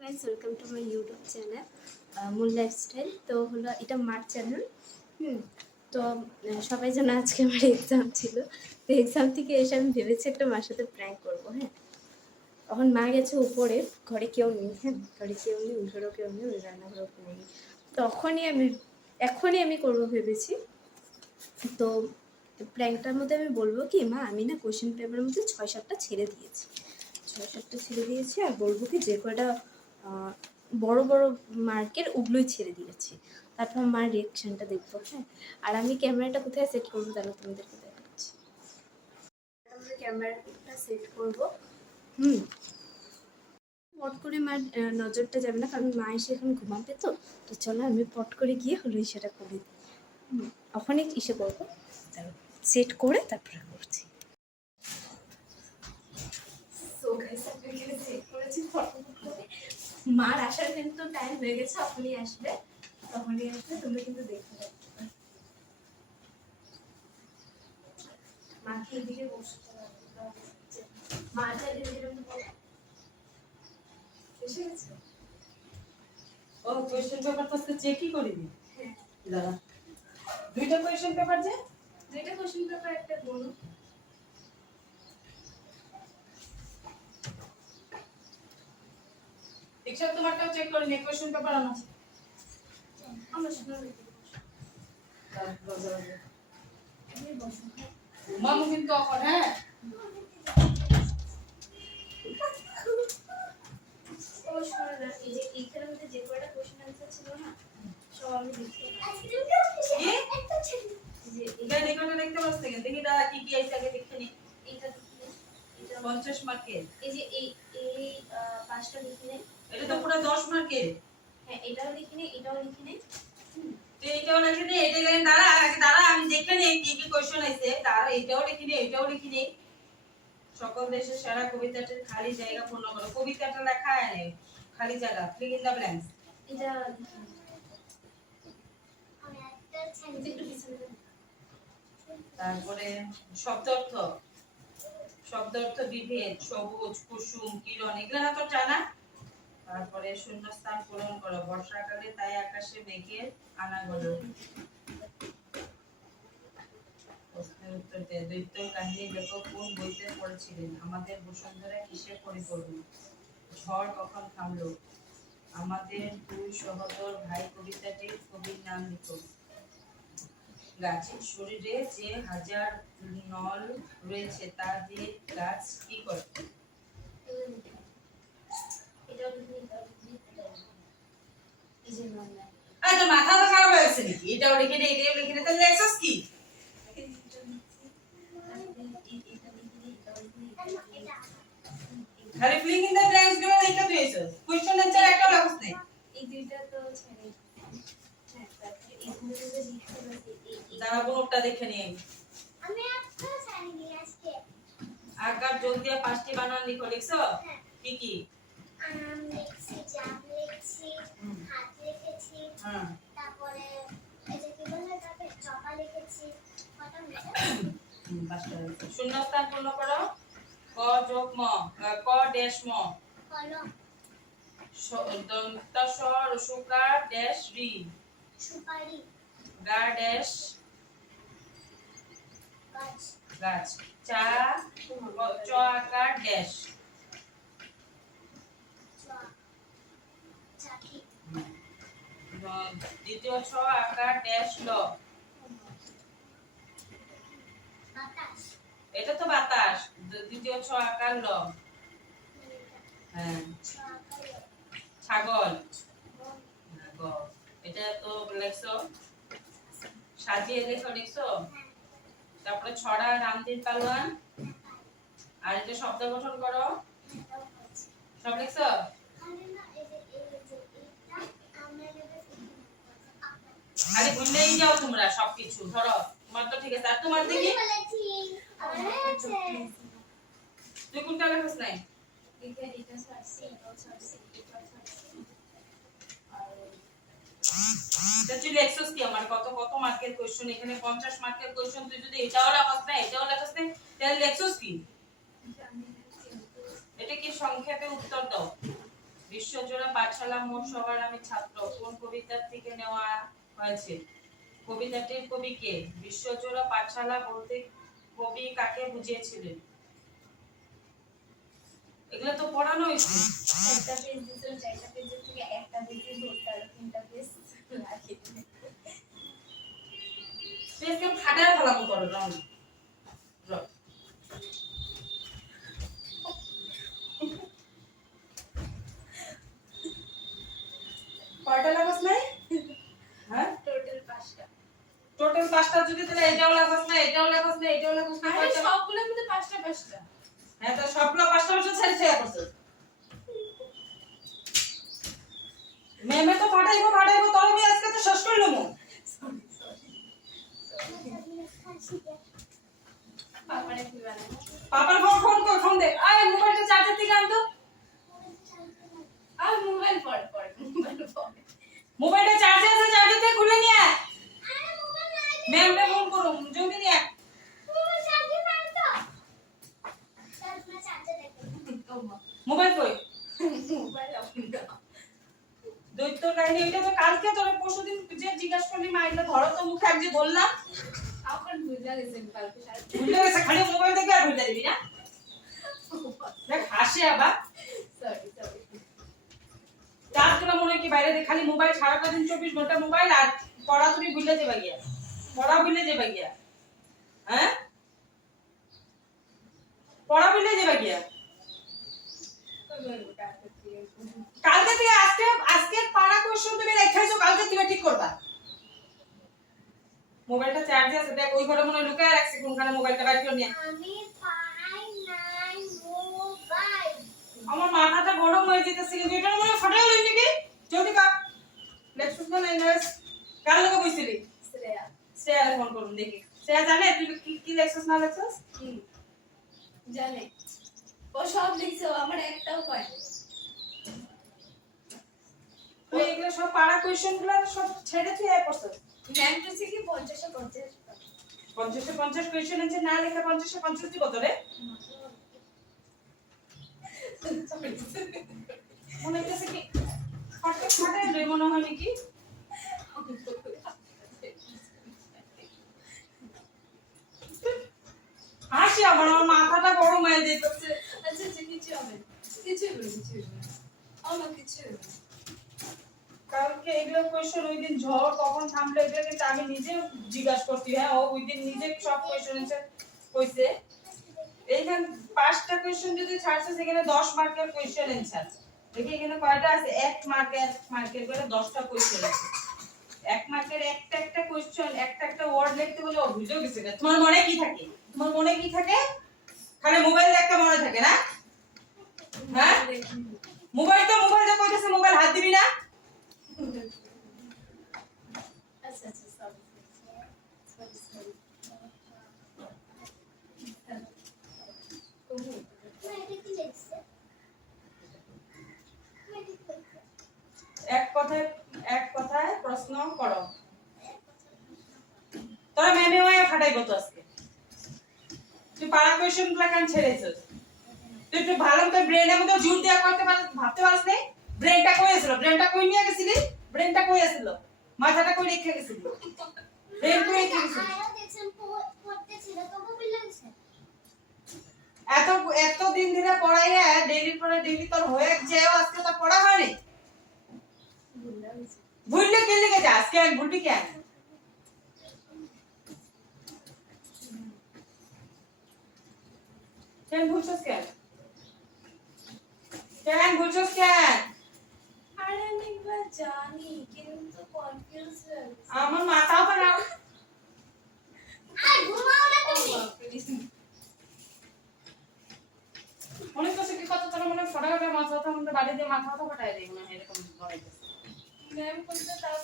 Guys, welcome to my YouTube channel মূল lifestyle. তো হলো এটা মার চ্যানেল। তো সবাই জানো আজকে আমার এক্সাম ছিল। তো এক্সাম থেকে এসে আমি ভেবেছি একটা মার সাথে প্র্যাঙ্ক করবো। হ্যাঁ, তখন মা গেছে উপরে, ঘরে কেউ নেই। হ্যাঁ, ঘরে কেউ নেই, উঠোরও কেউ নেই, ওই রান্নাঘরেও কেউ নেই। এখনই আমি করবো ভেবেছি। তো প্র্যাঙ্কটার মধ্যে আমি বলবো কি, মা আমি না কোশ্চেন পেপারের মধ্যে 6-7টা ছেড়ে দিয়েছি। আর বলবো কি যে কয়টা বড় বড় মার্কের ওগুলোই ছেড়ে দিয়েছি। তারপর মার রিয়াকশনটা দেখবো। হ্যাঁ, আর আমি ক্যামেরাটা কোথায় সেট করবো জানো, তোমাদেরকে দেখাচ্ছি। আমরা ক্যামেরাটা সেট করবো। পট করে মার নজরটা যাবে না, কারণ মা এসে এখন ঘুমাবে। তো তো চলো আমি পট করে গিয়ে হলো সেটা করে দিই। ওখানে ইসে করবো, সেট করে তারপরে করছি। মার আসার কিন্তু টাইম হয়ে গেছে, তখনই আসবে তোমরা কিন্তু দেখতে পাবে। মাকে এদিকে বসতে হবে, মাটা এদিকে এসে গেছে। ও কোশ্চেন পেপার তো আজকে চেকই করিনি। হ্যাঁ দাঁড়া, দুইটা কোশ্চেন পেপার যে দুইটা কোশ্চেন পেপার একটা বলো। দীক্ষা তোমারটাও চেক করিনি, কোশ্চেন পেপার আনো। আমরা শুনে দেখি বসো। মামু কিন্তু এখন হ্যাঁ এই যে এইখানের মধ্যে যে কয়টা কোশ্চেন আনসার ছিল না, সব আমি লিখতে দেখতে পাচ্ছি দেখি দা কি কি আইছে আগে দেখে নি। এইটা 50 মার্কের, এই যে এই পাঁচটা লিখে নেই। এটা তো পুরো 10 মার্কের। হ্যাঁ, এটাও লিখে নেই, এটাও লিখে নেই। তো এইটাও লিখে নি, এটা লিখে দাঁড়া আগে দাঁড়া আমি দেখে নেই কি কি কোশ্চেন আইছে। দাঁড়া এটাও লিখে নি, এটাও লিখে নেই। সকল দেশের সেরা কবিতাটির খালি জায়গা পূর্ণ করো। কবিতাটা লেখা আছে, খালি জায়গা, ফিল ইন দা ব্ল্যাঙ্কস। এটা আমি একটা ছেড়ে একটু পিছনে। তারপরে শব্দ অর্থ বিভেদ, সবুজ, কুসুম, কিরণ, এগুলা না তো জানা। তারপরে শূন্যস্থান পূরণ করো। বর্ষাকালে তাই আকাশে মেঘের আনাগোনা। প্রশ্নের উত্তর দে। দৈত্যর কাহিনী লেখক কোন বইতে পড়েছিলেন? আমাদের বসুন্ধরা কিসে পরিপূর্ণ? ঝড় কখন থামলো? আমাদের দুই সহোদর ভাই কবিতাটির কবির নাম লিখো। গাছের শরীরে যে হাজার নল রয়েছে তা দিয়ে গাছ কি করে? তোর মাথা তো খারাপ হয়ে গেছে নাকি? এটাও লিখে নে, এটাও লিখে নে, তাহলে লেখছস কি? খালি ফিলিং ইন দ্য ব্ল্যাঙ্কস গুলো লিখে দিয়েছস। কোশ্চেন আনসার একটা লাগছ নাই। এই দুইটা তো ছেড়ে। হ্যাঁ, তারপরে এই দুটোতে লিখতে হবে। দাঁড়া বোনটা দেখে নিই। আমি একটা ছাড়ি নিয়ে আজকে। আকার যোগ দিয়ে পাঁচটি বানান লিখো। লিখছো? কি কি? আম লিখছি, জাম লিখছি, হাত লিখেছি। তারপরে এই যে কি বলে তারপরে চপা লিখেছি। কত লিখেছি? পাঁচটা লিখছো। শূন্যস্থান পূর্ণ করো। ক যোগ ম, ক ড্যাশ ম। কলম। দন্ত স রসুকার ড্যাশ রি। সুপারি। গা ড্যাশ গাছ। গাছ। চা চ আকার ড্যাশ। চাকি। দ্বিতীয় ছ আকার ড্যাশ ল। বাতাস। এটা তো বাতাস। দ্বিতীয় ছ আকার ল। হ্যাঁ, ছাগল। এটা তো লেখছো, সাজিয়ে লিখছো। তারপরে ছড়া রামদিন পালোয়ান। আর এটা শব্দ গঠন করো। সব লিখছো? আরে ভুলেই যাও তোমরা সবকিছু। ধরো তোমার তো ঠিক আছে, আর তোমার দেখি তুই কোনটা লেখছ নাই? এটা ছাড়ছি, এটা ছাড়ছি, এটা ছাড়ছি। আর তুই লেখছস কি? আমার কত কত মার্কের কোশ্চেন, এখানে 50 মার্কের কোশ্চেন, তুই যদি এটাও লেখছ না এটাও লেখছ না তাহলে লেখছস কি? এটা কি সংক্ষেপে উত্তর দাও। বিশ্বজোড়া পাঠশালা মোট সবার আমি ছাত্র কোন কবিতার থেকে নেওয়া হয়েছে? কবিতাটির কবি কে? বিশ্বজোড়া পাঠশালা বলতে কবি কাকে বুঝিয়েছিলেন? এগুলো তো পড়ানো হয়েছে। একটা পেজ দিছিল, চারটা পেজের থেকে একটা পেজে ধরতে আর তিনটা পেজ লাগিয়ে দিলে। পেজকে ফাটায় ফেলাবো করো রং রং। কয়টা লাগাস নাই? হ্যাঁ টোটাল 5টা। টোটাল 5টা যদি তাহলে এটাও লাগাস না, এটাও লাগাস না, এটাও লাগাস না, আরে কয়টা? সবগুলোর মধ্যে 5টা 5টা। হ্যাঁ তো সবগুলো 5টা 5টা ছেড়ে ছেড়ে করছিস। মেমে তো ফাটাইবো ফাটাইবো তবে আজকে তো শেষ করলো মো। পাপারে কি বানায়? পাপার ফোন কর, ফোন দে। আয় মোবাইলটা চার্জার থেকে আন তো। আর মোবাইল পড় মোবাইল পড়। মোবাইলটা চার্জে আছে, চার্জার থেকে খুলে নিয়ে আয়। ম্যামকে ফোন করুম জলদি নিয়ে আয়। মোবাইল কই? মোবাইল অফ দাও। দৈত্য কাহিনী এটা তো কালকে তোরে পরশুদিন যে জিজ্ঞাসা করলি মা এটা ধরো তো মুখে এক যে ধরলাম। এখন বুঝা গেছে কালকে সারা ভুলে গেছে খালি মোবাইল দেখে আর ভুলে দিবি না। দেখ হাসে আবার। সরি। চার তোরা মনে হয় কি বাইরে দেখ খালি মোবাইল সারাটা দিন 24 ঘন্টা মোবাইল আর পড়া তুমি ভুলে যাবে গিয়া। পড়া ভুলে যাবে গিয়া। হ্যাঁ? পড়া ভুলে যাবে গিয়া। কালকে থেকে আজকে পাড়া কোশ্চেন তুমি লেখাইছো কালকে তুমি ঠিক করবা। মোবাইলটা চার্জে আছে দেখ ওই ঘরে মনে হয় লুকায় রাখছি কোনখানে মোবাইলটা বাইর করে নিয়ে। আমি পাই নাই মোবাইল। আমার মাথাটা গরম হয়ে যেতেছে কিন্তু এটা মনে হয় ফাটাই হলো নাকি? জলদি কাপ। Let's go নাইনাস। কার লগে বইছিলি? শ্রেয়া শ্রেয়া ফোন করুন দেখি। শ্রেয়া জানে তুই কি লেখছস না লেখছস? কি জানে? ও সব লিখছে, ও আমার একটাও পায় না। তুই এগুলো সব পাড়া কোশ্চেনগুলো সব ছেড়ে তুই আয় পড়ছস। ম্যাম বলছে কি 50 50 50 কোশ্চেন আছে না লেখা 50 50 দিব তোরে। মনে হইতেছে কি ফাটাই লই মনে হয় নাকি? হাসি আমার মাথাটা গরম হয়ে যাইতেছে। আচ্ছা কিছু হবে না। কিছু হবে না। আমার কিছু হবে না। কালকে এগুলো কোশ্চেন ওই দিন ঝড় কখন থামলো এগুলো কিন্তু আমি নিজে জিজ্ঞাসা করছি। হ্যাঁ ও ওই দিন নিজে সব কোশ্চেন অ্যানসার কইছে। এইখান 5টা কোশ্চেন যদি ছাড়ছে সেখানে 10 মার্কের কোশ্চেন অ্যানসার। দেখি এখানে কয়টা আছে? 1 মার্কের করে 10টা কোশ্চেন আছে। 1 মার্কের একটা কোশ্চেন একটা ওয়ার্ড লিখতে বলে ও বুঝে গেছে। তোমার মনে কি থাকে? তোমার মনে কি থাকে? খালি মোবাইল দেখতে মনে থাকে না? হ্যাঁ? মোবাইল যে কইতেছে মোবাইল হাত দিবি না? আচ্ছা সরি। এক কথায় প্রশ্ন করো। তোরা ম্যামে ওয়া ফাটাইবো তো আজকে। তুই পাড়া কোশ্চেনগুলো কেন ছেড়েছিস? তুই একটু ভালো মতো ব্রেনের মধ্যে জোর দেয়া করতে ভাবতে পারছ না? ব্রেনটা কই আছিল? ব্রেনটা কই নিয়ে গেছিলি? ব্রেনটা কই আছিল? মাথাটা কই রেখে গেছিলি? ব্রেন কই রেখে গেছিলি? আরো দেখছেন পড়তে ছিল তবু ভুলে গেছে। এত দিন ধরে পড়াইয়া ডেইলি পড়া ডেইলি তোর হয়ে যাও আজকে তো পড়া হয়নি। ভুললে কে লিখে যা আজকে আর ভুলবি কেন? কেন ভুলছস কেন? আরে আমি একবার জানি কিন্তু কনফিউজ হয়ে গেছি। আমার মাথাও না আর ঘুমাও না তুমি। মনে করছে কি কত তোর মনে ফটাফট মাথা কথা মনে বাড়ি দিয়ে মাথা কথা ফাটাই দেই মনে এরকম বলাইতেছে। ম্যাম বলতে তাও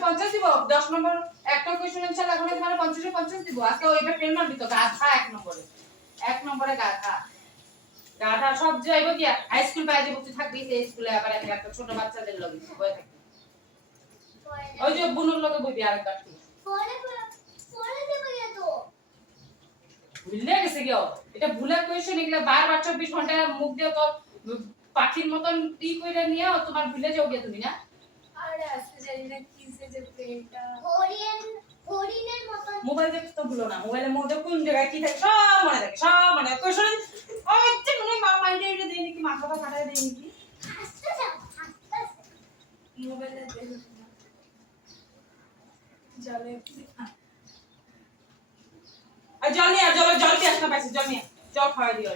50 দিব 10 নম্বর একটা কোশ্চেন आंसर লাগানো মানে 50 দিব। আজকে ওইটা টেন মার্ক দিত গাধা এক নম্বরে গাধা সব যাইবো দিয়া হাই স্কুল পাই দিব তুই থাকবি সেই স্কুলে আবার একটা ছোট বাচ্চাদের লগে বই থাকবি। ওই যে বুনুর লগে বইবি আরেকবার তুই। পরে দেব তো। ভুলে গেছে কি এটা ভুলে কোশ্চেন এগুলা বারবার 24 ঘন্টা মুখ দিয়ে তো পাখির মতন টি কইরা নিয়ে তোমার ভুলে যাও গে তুমি না। আরে আজকে জানি না কি যে প্রেমটা হরিণের মতন মোবাইল দেখতে তো ভুলো না, মোবাইলের মধ্যে কোন জায়গায় কি থাকে সব মনে থাকে, সব মনে থাকে। কোশ্চেন ওই যে মনে মা মাইন্ডে এটা দেই নাকি, মাথাটা ফাটায় দেই নাকি। হাসতে যাও হাসতে মোবাইলে দেখো না জলে আর জল নিয়ে জল কি আসনা পাইছে, জল নিয়ে জল খাওয়াই দিও।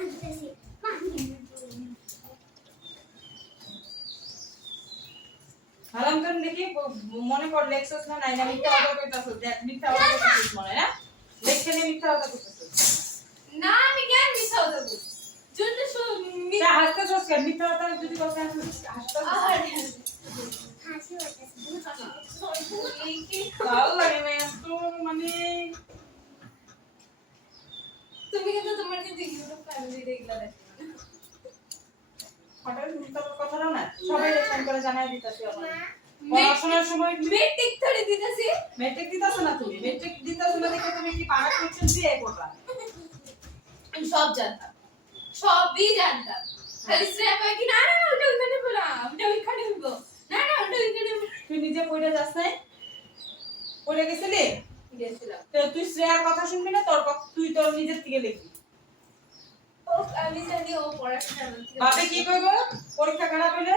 আনতেছি হারাম করে দেখি মনে কর লেক্সাস না নাই না মিথ্যা কথা কইতাছ, দেখ মিথ্যা কথা কইতাছ মনে না, লেখনে মিথ্যা কথা কইতাছ। না আমি কেন মিশাও দেবো যদি তা হাসতে সস কে মিথ্যা কথা যদি কথা হাসতে হাসি হইতেছে ভালো লাগে না তো মানে। তুমি কিন্তু তোমার কিন্তু ইউটিউব ফ্যামিলি দেখলা দেখো হঠাৎ মিথ্যা কথা না সবাই ফোন করে জানাই দিতাছি। আমার পড়াশোনার সময় মেট্রিক ধরে দিতেছি মেট্রিক দিতাছ না, তুমি মেট্রিক দিতাছ না দেখে তুমি কি পাড়া কোশ্চেন দিয়ে করবা। আমি সব জানতাম সবই জানতাম খালি স্ট্র্যাপ হয় কি না না ওটা ওখানে বলা ওটা ওখানে হইব না না ওটা ওখানে তুই নিজে পড়ে যাস নাই, পড়ে গেছিলি গেছিলাম তো তুই শ্রেয়ার কথা শুনবি না, তোর তুই তোর নিজের থেকে লিখবি। ও আমি জানি ও পড়াশোনা করতে বাপে কি কইব পরীক্ষা খারাপ হইলে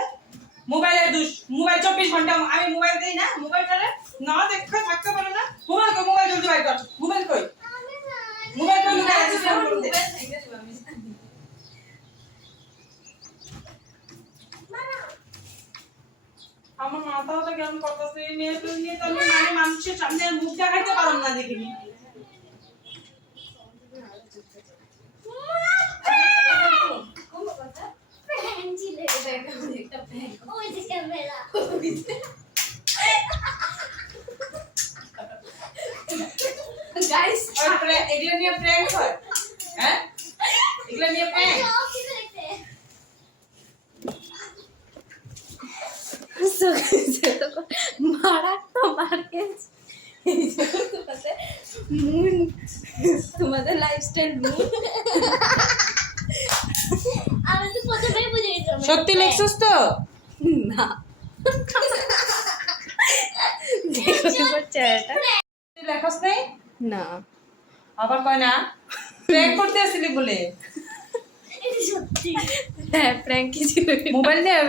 মোবাইলে দুষ, মোবাইল 24 ঘন্টা আমি মোবাইল দেই না, মোবাইলটারে না দেখে থাকতে পারে না। মোবাইল কই, মোবাইল জলদি বাইর কর, মোবাইল কই, আমি জানি মোবাইল কই লুকায় আমি আছিস আমার ফোন করতে। মোবাইল ভেঙে দেব আমি জানি আমার মাথাও তো কেমন করতেছে এই মেয়ে তুই নিয়ে, তাহলে মানে মানুষের সামনে আর মুখ দেখাইতে পারলাম না দেখিনি। কোন কথা প্র্যাঙ্ক ছিল এটা একটা প্র্যাঙ্ক ওই যে ক্যামেরা গাইস ওই এগুলা নিয়ে প্র্যাঙ্ক হয়, হ্যাঁ এগুলা নিয়ে প্র্যাঙ্ক। সব কিছু দেখতে তোমাদের লাইফস্টাইল আমি তো প্রথমেই বুঝে গেছিলাম সত্যি লেখছস তো? না দেখো তোমার চেহারাটা তুই লেখস নাই? না আবার কয় না প্র্যাঙ্ক করতে আসলি বলে। এটা সত্যি হ্যাঁ প্র্যাঙ্ক কি ছিল মোবাইল নিয়ে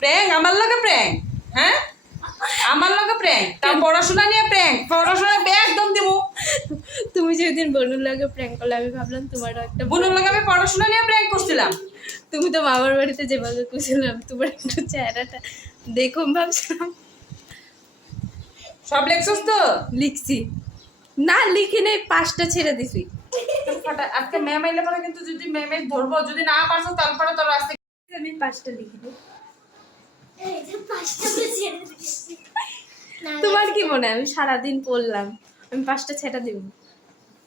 প্র্যাঙ্ক, আমার লগে প্র্যাঙ্ক, হ্যাঁ আমার লগে প্র্যাঙ্ক, তার পড়াশোনা নিয়ে প্র্যাঙ্ক, পড়াশোনা একদম দিমু। তুমি যেদিন বনুর লাগে প্র্যাঙ্ক করলে আমি ভাবলাম তোমারও একটা বোনের লগে আমি পড়াশোনা নিয়ে প্র্যাঙ্ক করছিলাম। তুমি তো মামার বাড়িতে যেভাবে কুছিলাম তোমার একটু চেহারাটা দেখো ভাবছিলাম সব লেখছস তো? লিখছি না লিখে নেই 5টা ছেড়ে দিছি আজকে ম্যাম আইলে পরে কিন্তু যদি ম্যামে ধরবো, যদি না পারছো তারপরে তোর রাস্তা। আমি 5টা লিখি দিই। এই যে পাঁচটা বুঝিয়ে দিয়েছি না তোমার কি মনে হয় আমি সারাদিন পড়লাম আমি 5টা ছেড়ে দিব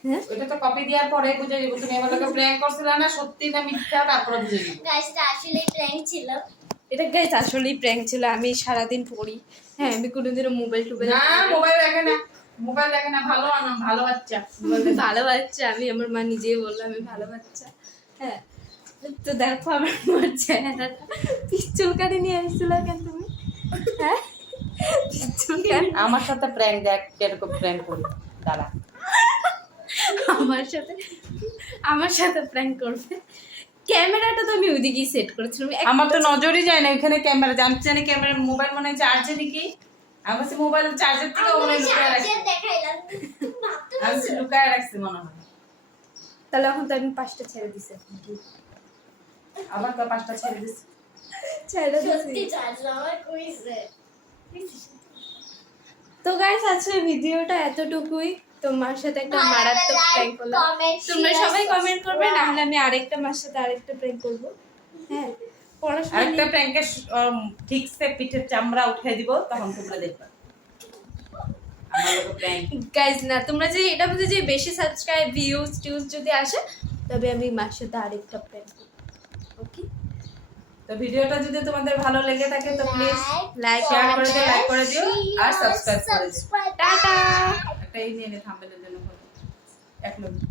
হ্যাঁ ওটা তো কপি দেওয়ার পরে বুঝে যাবো তুমি আমার লগে প্র্যাঙ্ক করছিলা না সত্যি না মিথ্যা, তারপরে বুঝে যাবো। গাইসটা আসলে প্র্যাঙ্ক ছিল এটা গাইস আসলেই প্র্যাঙ্ক ছিল আমি সারাদিন পড়ি হ্যাঁ আমি কোনোদিনও মোবাইল টুবাইল না মোবাইল দেখে না, মোবাইল দেখে না, ভালো আনো ভালো বাচ্চা। ভালো বাচ্চা আমি আমার মা নিজেই বললো আমি ভালো বাচ্চা হ্যাঁ তো দেখো আমার মার চেহারাটা পিচ্চুলকারি নিয়ে আসছিল কেন তুমি হ্যাঁ পিচ্চুলকারি আমার সাথে প্র্যাঙ্ক দেখ কিরকম প্র্যাঙ্ক করি, দাঁড়া। আমার সাথে প্র্যাঙ্ক করবে ক্যামেরাটা তো আমি ওইদিকেই সেট করেছিলাম আমার তো নজরই যায় না ওখানে ক্যামেরা, জানতে জানি ক্যামেরা মোবাইল মনে হয় চার্জে নাকি, আমি বলছি মোবাইল চার্জের থেকে মনে হয় লুকায় রাখছি, দেখাইলাম ভাবতে আমি বলছি লুকায় রাখছি মনে হয়। তাহলে এখন তো আমি 5টা ছেড়ে দিছি আবার তো 5টা ছেড়ে দিছি। ছেড়ে সত্যি দিছি চার্জ আমার কইছে তো গাইস আজকের ভিডিওটা এতটুকুই তোমার সাথে একটা মারাত্মক প্র্যাঙ্ক করলাম তোমরা সবাই কমেন্ট করবে না হলে আমি আরেকটা মার সাথে আরেকটা প্র্যাঙ্ক করব হ্যাঁ পড়াশোনা আরেকটা প্র্যাঙ্কের ঠিকসে পিঠের চামড়া উঠে দিব, তখন তোমরা দেখবে আমার লোক প্র্যাঙ্ক। গাইস না তোমরা যে এটা বলতে যে বেশি সাবস্ক্রাইব ভিউজ টিউজ যদি আসে তবে আমি মার সাথে আরেকটা প্র্যাঙ্ক করব ওকে তো ভিডিওটা যদি তোমাদের ভালো লেগে থাকে তো প্লিজ লাইক শেয়ার করে দিও, লাইক করে দিও আর সাবস্ক্রাইব করে দিও। টাটা একটা এই নিয়ে থাম্বনেলের জন্য 1 মিনিট।